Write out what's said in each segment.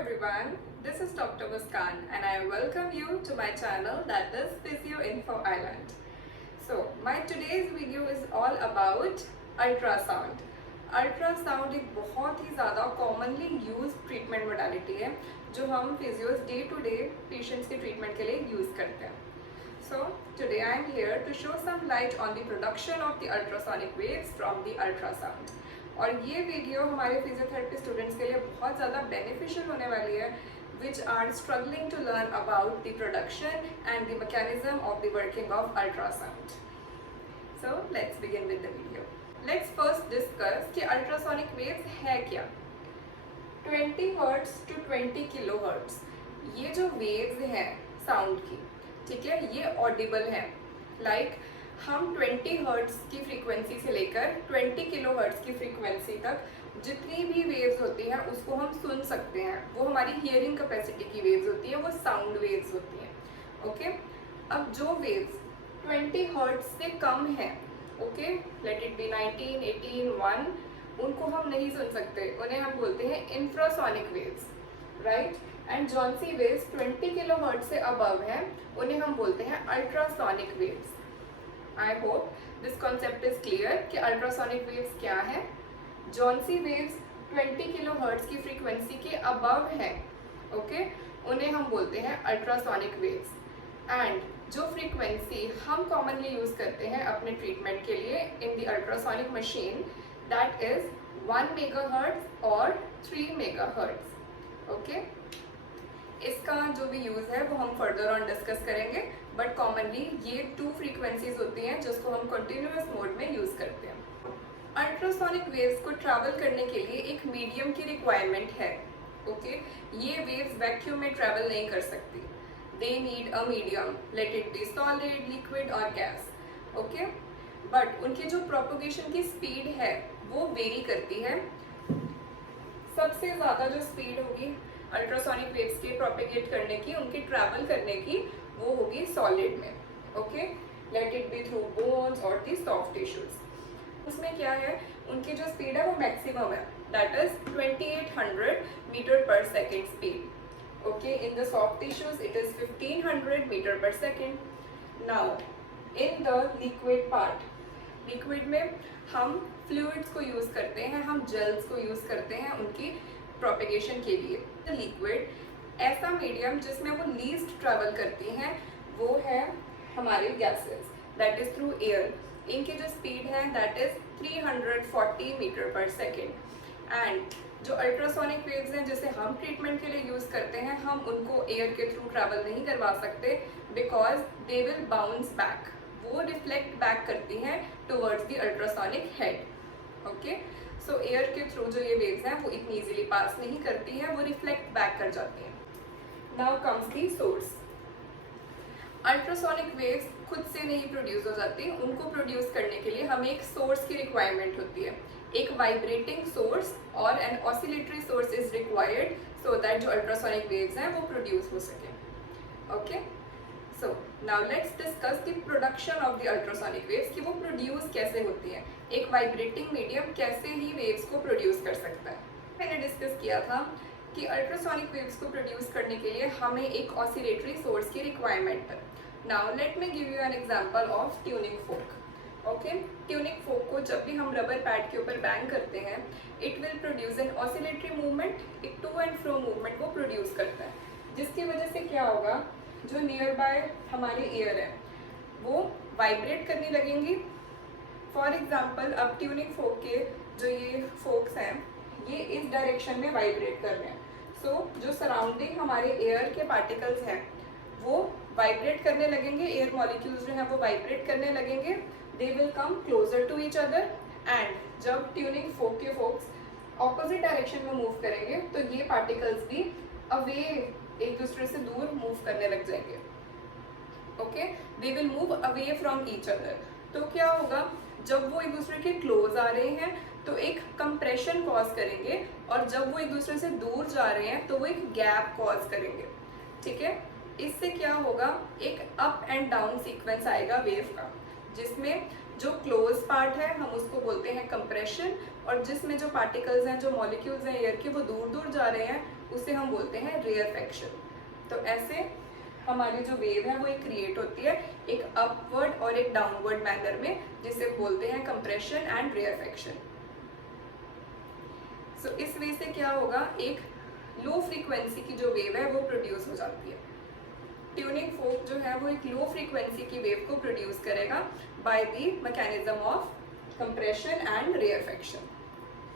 everyone, this is Dr. Muskan and I welcome you to my channel, that is Physio Info Island. So my today's video is all about ultrasound. Ultrasound एक बहुत ही ज़्यादा commonly use treatment modality है जो हम physios day to day patients के treatment के लिए use करते हैं. So today I am here to show some light on the production of the ultrasonic waves from the ultrasound. और ये वीडियो हमारे फिजियोथेरेपी स्टूडेंट्स के लिए बहुत ज़्यादा बेनिफिशियल होने वाली है which are struggling to learn about the production and the mechanism of the working of ultrasound. So let's begin with the video. Let's first discuss कि ultrasonic waves है क्या. 20 Hz to 20 kHz ये जो waves हैं sound की, ठीक है, ये ऑडिबल है. लाइक हम 20 हर्ट्ज की फ्रीक्वेंसी से लेकर 20 किलो हर्ट्ज की फ्रीक्वेंसी तक जितनी भी वेव्स होती हैं उसको हम सुन सकते हैं. वो हमारी हियरिंग कैपेसिटी की वेव्स होती है, वो साउंड वेव्स होती हैं. ओके, अब जो वेव्स 20 हर्ट्ज से कम है, ओके, लेट इट बी 19, 18, 1, उनको हम नहीं सुन सकते. उन्हें हम बोलते हैं इंफ्रासोनिक वेव्स, राइट. एंड जौन सी वेव्स 20 किलो हर्ट्ज से अबव है उन्हें हम बोलते हैं ultrasonic waves. I hope this concept is clear कि अल्ट्रासोनिक वेव्स क्या है. जौन सी वेव्स 20 किलो हर्ट्ज की फ्रीक्वेंसी के अबव है, ओके, उन्हें हम बोलते हैं अल्ट्रासोनिक वेव्स. एंड जो फ्रीक्वेंसी हम कॉमनली यूज करते हैं अपने ट्रीटमेंट के लिए in the ultrasonic machine, that is 1 megahertz और 3 मेगाहर्ट्ज. ओके, इसका जो भी यूज़ है वो हम फर्दर ऑन डिस्कस करेंगे, बट कॉमनली ये 2 फ्रीक्वेंसीज होती हैं जिसको हम कंटिन्यूअस मोड में यूज़ करते हैं. अल्ट्रासोनिक वेव्स को ट्रैवल करने के लिए एक मीडियम की रिक्वायरमेंट है. ओके, ये वेव्स वैक्यूम में ट्रैवल नहीं कर सकती. They need a medium, let it be solid, liquid और गैस. ओके, बट उनकी जो प्रोपोगेशन की स्पीड है वो वेरी करती है. सबसे ज़्यादा जो स्पीड होगी अल्ट्रासोनिक वेव्स के प्रोपेगेट करने की, उनके ट्रैवल करने की, वो होगी सॉलिड में. Okay, let it be through bones और दी सॉफ्ट टिश्यूज. उसमें क्या है, उनकी जो स्पीड है वो मैक्सिमम है, that is 2800 metre per second speed. Okay, in the soft tissues it is 1500 metre per second. Now in the liquid part, liquid में हम फ्लूइड्स को यूज़ करते हैं, हम जेल्स को यूज़ करते हैं उनकी प्रोपेगेशन के लिए. लिक्विड ऐसा मीडियम जिसमें वो लीस्ट ट्रैवल करती हैं वो है हमारे gases, that is through air. इनकी जो स्पीड है that is 340 metre per second. And जो अल्ट्रासोनिक वेव्स हैं जिसे हम ट्रीटमेंट के लिए यूज़ करते हैं, हम उनको एयर के थ्रू ट्रैवल नहीं करवा सकते because they will bounce back. वो रिफ्लेक्ट बैक करती हैं towards the ultrasonic head. Okay, so air के थ्रू जो ये वेव्स हैं वो इतनी इजीली पास नहीं करती हैं, वो रिफ्लेक्ट बैक कर जाती हैं. Now comes the source. Ultrasonic waves खुद से नहीं प्रोड्यूस हो जाती, उनको प्रोड्यूस करने के लिए हमें एक सोर्स की रिक्वायरमेंट होती है. एक वाइब्रेटिंग सोर्स और an oscillatory source is required so that जो अल्ट्रासोनिक वेव्स हैं वो प्रोड्यूस हो सके. Okay, so now let's discuss the production of the ultrasonic waves कि वो प्रोड्यूस कैसे होती हैं. एक वाइब्रेटिंग मीडियम कैसे ही वेव्स को प्रोड्यूस कर सकता है. मैंने डिस्कस किया था कि अल्ट्रासोनिक वेव्स को प्रोड्यूस करने के लिए हमें एक ऑसिलेटरी सोर्स की रिक्वायरमेंट है. Now let me give you an example of tuning folk. Okay, tuning फोक को जब भी हम रबर पैड के ऊपर बैंग करते हैं, it will produce an oscillatory movement. एक टू एंड फ्रो मूवमेंट वो प्रोड्यूस करता है, जिसकी वजह से क्या होगा, जो नियर बाय हमारे ईयर है वो वाइब्रेट करने लगेंगी. फॉर एग्जाम्पल, अब ट्यूनिंग फोक के जो ये फोक्स हैं ये इस डायरेक्शन में वाइब्रेट कर रहे हैं. सो जो सराउंडिंग हमारे एयर के पार्टिकल्स हैं वो वाइब्रेट करने लगेंगे, एयर मॉलिक्यूल्स जो हैं वो वाइब्रेट करने लगेंगे. They will come closer to each other. And जब ट्यूनिंग फोक के फोक्स ऑपोजिट डायरेक्शन में मूव करेंगे तो ये पार्टिकल्स भी अवे, एक दूसरे से दूर मूव करने लग जाएंगे. Okay, they will move away from each other. तो क्या होगा, जब वो एक दूसरे के क्लोज आ रहे हैं तो एक कंप्रेशन कॉज करेंगे, और जब वो एक दूसरे से दूर जा रहे हैं तो वो एक गैप कॉज करेंगे. ठीक है, इससे क्या होगा, एक अप एंड डाउन सीक्वेंस आएगा वेव का, जिसमें जो क्लोज पार्ट है हम उसको बोलते हैं कंप्रेशन, और जिसमें जो पार्टिकल्स हैं, जो मॉलिक्यूल्स हैं एयर के, वो दूर दूर जा रहे हैं उसे हम बोलते हैं रेयरफेक्शन। तो ऐसे हमारी जो वेव है वो एक क्रिएट होती है एक अपवर्ड और एक डाउनवर्ड मैनर में, जिसे बोलते हैं कंप्रेशन एंड रेयरफेक्शन। सो इस वे से क्या होगा, एक लो फ्रीक्वेंसी की जो वेव है वो प्रोड्यूस हो जाती है। ट्यूनिंग फोक जो है वो एक लो फ्रीक्वेंसी की वेव को प्रोड्यूस करेगा by the mechanism of compression and rarefaction.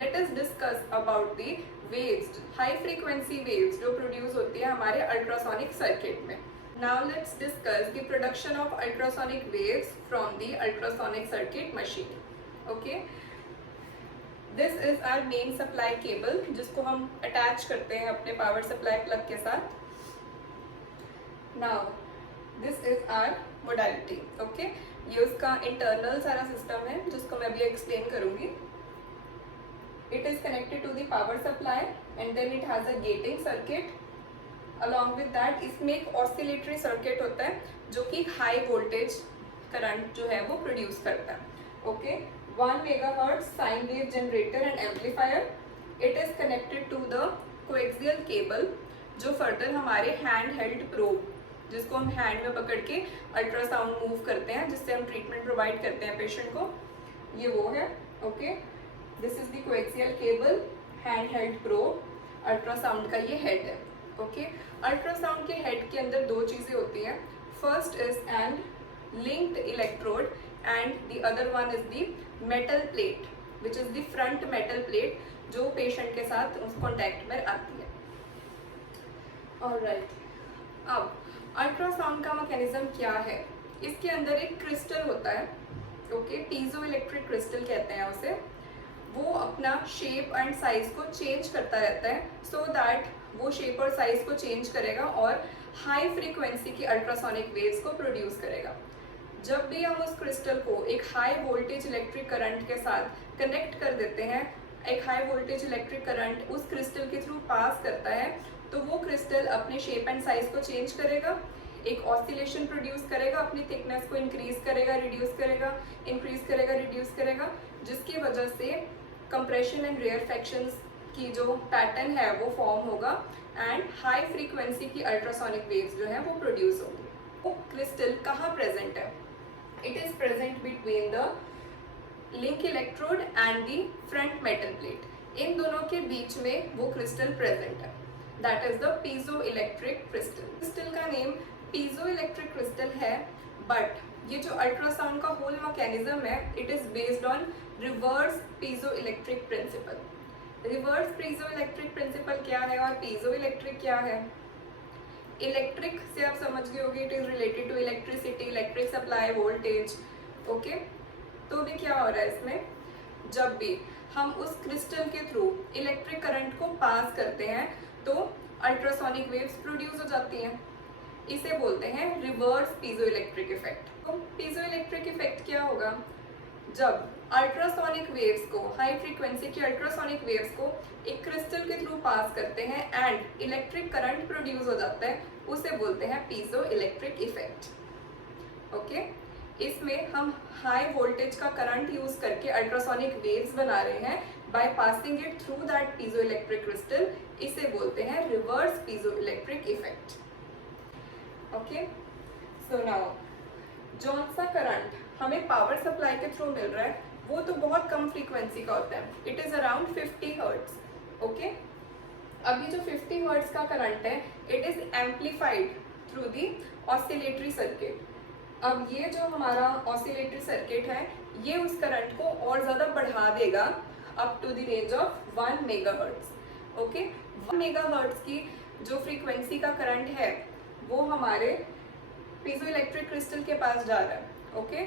Let us discuss about the waves, high frequency waves जो प्रोड्यूस होती है हमारे अल्ट्रासोनिक सर्किट में। Now let's discuss the production of ultrasonic waves from the ultrasonic circuit machine. Okay, this is our main supply cable, जिसको हम attach करते हैं अपने पावर सप्लाई प्लग के साथ। Now this is our modality. Okay, ये उसका इंटरनल सारा सिस्टम है जिसको मैं अभी एक्सप्लेन करूंगी। It is connected to the power supply and then it has a gating circuit. Along with that इसमें एक oscillatory circuit होता है जो कि high voltage current जो है वो produce करता है। Okay, 1 megahertz sine wave generator and amplifier. It is connected to the coaxial cable जो फर्दर हमारे हैंड हेल्ड प्रोब, जिसको हम हैंड में पकड़ के अल्ट्रासाउंड मूव करते हैं जिससे हम ट्रीटमेंट प्रोवाइड करते हैं पेशेंट को, ये वो है। Okay, this is the coaxial cable, hand held probe, ultrasound का ये हेड है। ओके, अल्ट्रासाउंड के हेड के अंदर दो चीज़ें होती हैं। First is and linked electrode and the other one is the metal plate which is the front metal plate जो पेशेंट के साथ उस कॉन्टैक्ट में आती है। ऑलराइट, अब अल्ट्रासाउंड का मैकेनिज्म क्या है, इसके अंदर एक क्रिस्टल होता है। ओके, पीजो इलेक्ट्रिक क्रिस्टल कहते हैं उसे। वो अपना शेप एंड साइज को चेंज करता रहता है सो दैट वो शेप और साइज को चेंज करेगा और हाई फ्रीक्वेंसी की अल्ट्रासोनिक वेव्स को प्रोड्यूस करेगा। जब भी हम उस क्रिस्टल को एक हाई वोल्टेज इलेक्ट्रिक करंट के साथ कनेक्ट कर देते हैं, एक हाई वोल्टेज इलेक्ट्रिक करंट उस क्रिस्टल के थ्रू पास करता है, तो वो क्रिस्टल अपने शेप एंड साइज को चेंज करेगा, एक ऑसिलेशन प्रोड्यूस करेगा, अपनी थिकनेस को इंक्रीज करेगा, रिड्यूस करेगा, इंक्रीज करेगा, रिड्यूस करेगा, जिसकी वजह से कंप्रेशन एंड रेयरफेक्शंस की जो पैटर्न है वो फॉर्म होगा एंड हाई फ्रीक्वेंसी की अल्ट्रासोनिक वेव्स जो है वो प्रोड्यूस होगी। वो क्रिस्टल कहाँ प्रेजेंट है? It is present between the link electrode and the front metal plate. इन दोनों के बीच में वो क्रिस्टल प्रेजेंट है, that is the piezo electric crystal. Crystal का नेम पीजो इलेक्ट्रिक क्रिस्टल है, बट ये जो अल्ट्रासाउंड का होल मैकेनिज्म है it is based on reverse piezo electric principle. Reverse piezo electric principle क्या है और पीजो इलेक्ट्रिक क्या है? इलेक्ट्रिक से आप समझ गए होंगे, it is related to electricity, electric supply, voltage. Okay, तो भी क्या हो रहा है इसमें, जब भी हम उस क्रिस्टल के थ्रू इलेक्ट्रिक करंट को पास करते हैं तो अल्ट्रासोनिक वेव्स प्रोड्यूस हो जाती हैं। इसे बोलते हैं रिवर्स पीजो इलेक्ट्रिक इफेक्ट। तो पीजो इलेक्ट्रिक इफेक्ट क्या होगा, जब अल्ट्रासोनिक वेव्स को, हाई फ्रीक्वेंसी की अल्ट्रासोनिक वेव्स को एक क्रिस्टल के थ्रू पास करते हैं एंड इलेक्ट्रिक करंट प्रोड्यूस हो जाता है, उसे बोलते हैं पीजो इलेक्ट्रिक इफेक्ट। ओके, इसमें हम हाई वोल्टेज का करंट यूज करके अल्ट्रासोनिक वेव्स बना रहे हैं by passing it through that piezo electric crystal. इसे बोलते हैं reverse piezo electric effect. Okay, so now जौन सा करंट हमें पावर सप्लाई के थ्रू मिल रहा है वो तो बहुत कम फ्रीक्वेंसी का होता है, it is around 50 hertz. Okay, अभी जो 50 हर्ट्ज का करंट है it is amplified through the oscillatory circuit. अब ये जो हमारा ऑसिलेटरी सर्किट है ये उस करंट को और ज़्यादा बढ़ा देगा up to the range of 1 megahertz. Okay, 1 megahertz की जो फ्रीक्वेंसी का करंट है वो हमारे पीजो इलेक्ट्रिक क्रिस्टल के पास जा रहा है। ओके,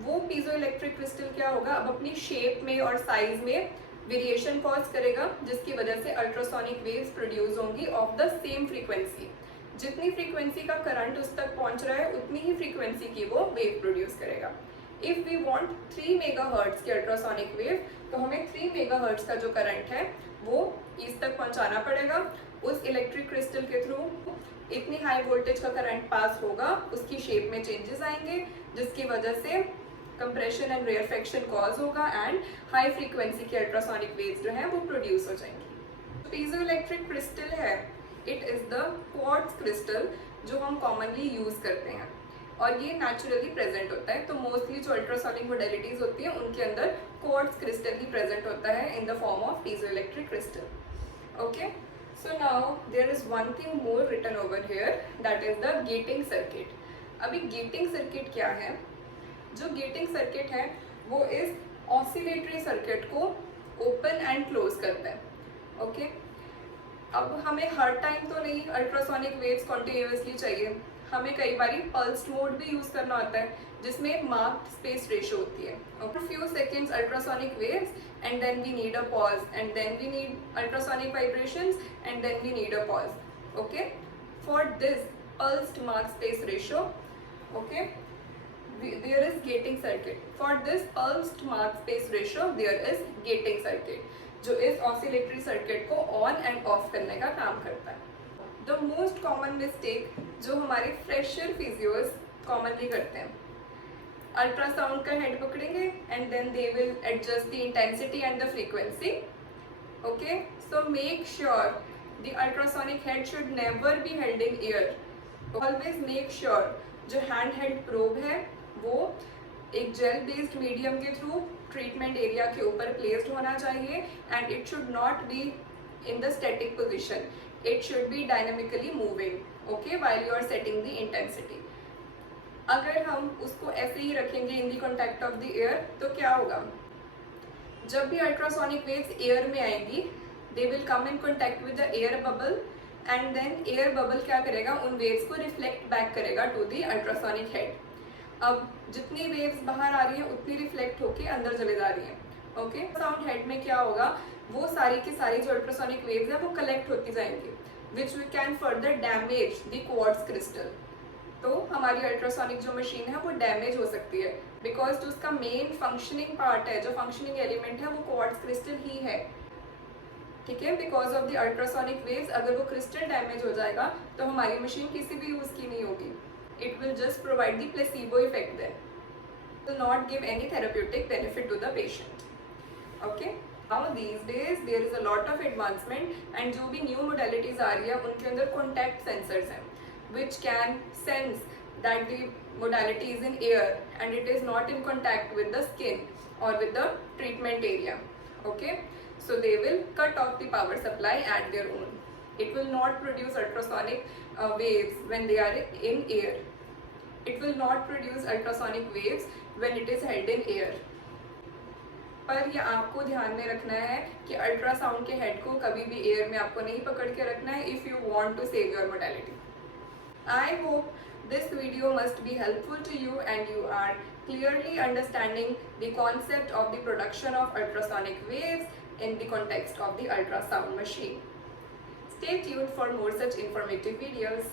वो पीजो इलेक्ट्रिक क्रिस्टल क्या होगा, अब अपनी शेप में और साइज में वेरिएशन कॉज करेगा, जिसकी वजह से अल्ट्रासोनिक वेव्स प्रोड्यूस होंगी ऑफ द सेम फ्रीक्वेंसी। जितनी फ्रीक्वेंसी का करंट उस तक पहुंच रहा है उतनी ही फ्रीक्वेंसी की वो वेव प्रोड्यूस करेगा। इफ़ वी वांट 3 मेगाहर्ट्ज की अल्ट्रासोनिक वेव, तो हमें 3 मेगाहर्ट्ज का जो करंट है वो इस तक पहुंचाना पड़ेगा। उस इलेक्ट्रिक क्रिस्टल के थ्रू इतनी हाई वोल्टेज का करंट पास होगा, उसकी शेप में चेंजेस आएंगे, जिसकी वजह से कंप्रेशन एंड रेयरफेक्शन कॉज होगा एंड हाई फ्रीक्वेंसी की अल्ट्रासोनिक वेव्स जो है वो प्रोड्यूस हो जाएंगी। पीजो इलेक्ट्रिक क्रिस्टल है, it is the quartz crystal जो हम कॉमनली यूज़ करते हैं, और ये नेचुरली प्रेजेंट होता है। तो मोस्टली जो अल्ट्रासोनिक मोडेलिटीज़ होती हैं उनके अंदर क्वार्ट्ज क्रिस्टल ही प्रेजेंट होता है in the form of piezo electric crystal. Okay, so now there is one thing more written over here, that is the gating circuit. अभी गेटिंग सर्किट क्या है? जो गेटिंग सर्किट है वो इस ऑसिलेटरी सर्किट को ओपन एंड क्लोज करता है। ओके, अब हमें हर टाइम तो नहीं अल्ट्रासोनिक वेव्स कॉन्टिन्यूसली चाहिए, हमें कई बार पल्स्ड मोड भी यूज़ करना होता है जिसमें मार्क्ड स्पेस रेशियो होती है। Okay, few seconds ultrasonic waves and then we need a pause, and then we need ultrasonic vibrations and then we need a pause. Okay, for this pulsed mark space ratio, okay, there is gating circuit. For this pulsed mark space ratio there is gating circuit जो इस oscillatory circuit को on end of करने का काम करता है। The most common mistake जो हमारे फ्रेशर फिजियोज कॉमनली करते हैं, अल्ट्रासाउंड का हेड पकड़ेंगे and then they will adjust the intensity and the frequency. Okay, so make sure the ultrasonic head should never be held in air. Always make sure जो hand held probe है वो एक gel based medium के through treatment area के ऊपर placed होना चाहिए, and it should not be in the static position, it should be dynamically moving, okay, while you are setting the intensity. अगर हम उसको ऐसे ही रखेंगे in the contact of the air तो क्या होगा? जब भी अल्ट्रासोनिक वेव्स एयर में आएंगी they will come in contact with the air bubble, and then air bubble क्या करेगा? उन वेव्स को रिफ्लेक्ट बैक करेगा टू द अल्ट्रासोनिक हेड। अब जितनी वेव्स बाहर आ रही हैं उतनी रिफ्लेक्ट होके अंदर चले जा रही हैं। ओके, साउंड हेड में क्या होगा? वो सारी की सारी जो अल्ट्रासोनिक वेव्स हैं वो कलेक्ट होती जाएंगी, which we can further damage the quartz crystal. तो हमारी अल्ट्रासोनिक जो मशीन है वो डैमेज हो सकती है, बिकॉज जो उसका मेन फंक्शनिंग पार्ट है, जो फंक्शनिंग एलिमेंट है वो क्वार्ट्ज क्रिस्टल ही है। ठीक है, because of the ultrasonic waves अगर वो क्रिस्टल डैमेज हो जाएगा तो हमारी मशीन किसी भी यूज़ की नहीं होगी। It will just provide the placebo effect then. It will not give any therapeutic benefit to the patient. Okay. Now these days there is a lot of advancement, and जो भी new modalities आ रही है उनके अंदर contact sensors हैं which can sense that the modality is in air and it is not in contact with the skin or with the treatment area. Okay. So they will cut off the power supply at their own. It will not produce ultrasonic waves when they are in air. It will not produce ultrasonic waves when it is held in air. पर ये आपको ध्यान में रखना है कि ultrasound के head को कभी भी एयर में आपको नहीं पकड़ के रखना है if you want to save your modality. I hope this video must be helpful to you and you are clearly understanding the concept of the production of ultrasonic waves in the context of the ultrasound machine. Stay tuned for more such informative videos.